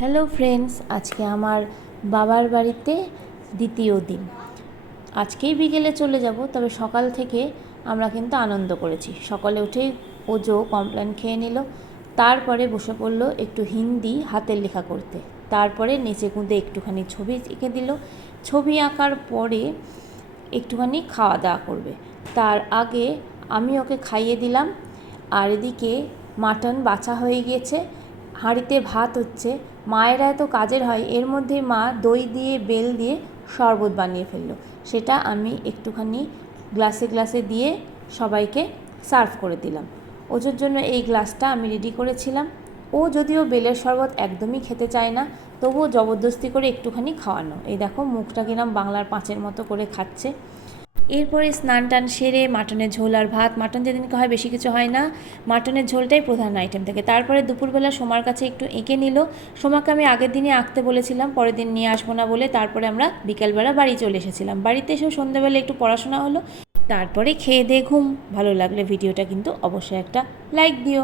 Hello friends, আজকে আমার বাবার বাড়িতে দ্বিতীয় দিন। আজকেই বিকেলে চলে যাব, তবে সকাল থেকে আমরা কিন্তু আনন্দ করেছি। সকালে উঠেই ওজো কমপ্লেন খেয়ে নিল, তারপরে বসে পড়লো একটু হিন্দি হাতের লেখা করতে। তারপরে নিচে কুঁদে একটুখানি ছবি এঁকে দিল। ছবি আঁকার পরে একটুখানি খাওয়া দাওয়া করবে। তার আগে আমি ওকে খাইয়ে দিলাম। আর এদিকে মাটন বাছা হয়ে গিয়েছে, হাঁড়িতে ভাত হচ্ছে। মায়েরা এত কাজের হয়, এর মধ্যে মা দই দিয়ে বেল দিয়ে শরবত বানিয়ে ফেললো। সেটা আমি একটুখানি গ্লাসে গ্লাসে দিয়ে সবাইকে সার্ভ করে দিলাম। ওজোর জন্য এই গ্লাসটা আমি রেডি করেছিলাম। ও যদিও বেলের শরবত একদমই খেতে চায় না, তবুও জবরদস্তি করে একটুখানি খাওয়ানো। এই দেখো মুখটা কিরম বাংলার পাঁচের মতো করে খাচ্ছে। এরপরে স্নান টান সেরে মাটনের ঝোল আর ভাত, মাটন যেদিনকে হয় বেশি কিছু হয় না, মাটনের ঝোলটাই প্রধান আইটেম থাকে। তারপরে দুপুরবেলা সোমার কাছে একটু এঁকে নিল। সোমাকে আমি আগের দিনই আঁকতে বলেছিলাম, পরের দিন নিয়ে আসবো না বলে। তারপরে আমরা বিকেলবেলা বাড়ি চলে এসেছিলাম। বাড়িতে এসেও সন্ধ্যাবেলা একটু পড়াশোনা হলো, তারপরে খেয়ে দিয়ে ঘুম। ভালো লাগলে ভিডিওটা কিন্তু অবশ্যই একটা লাইক দিও।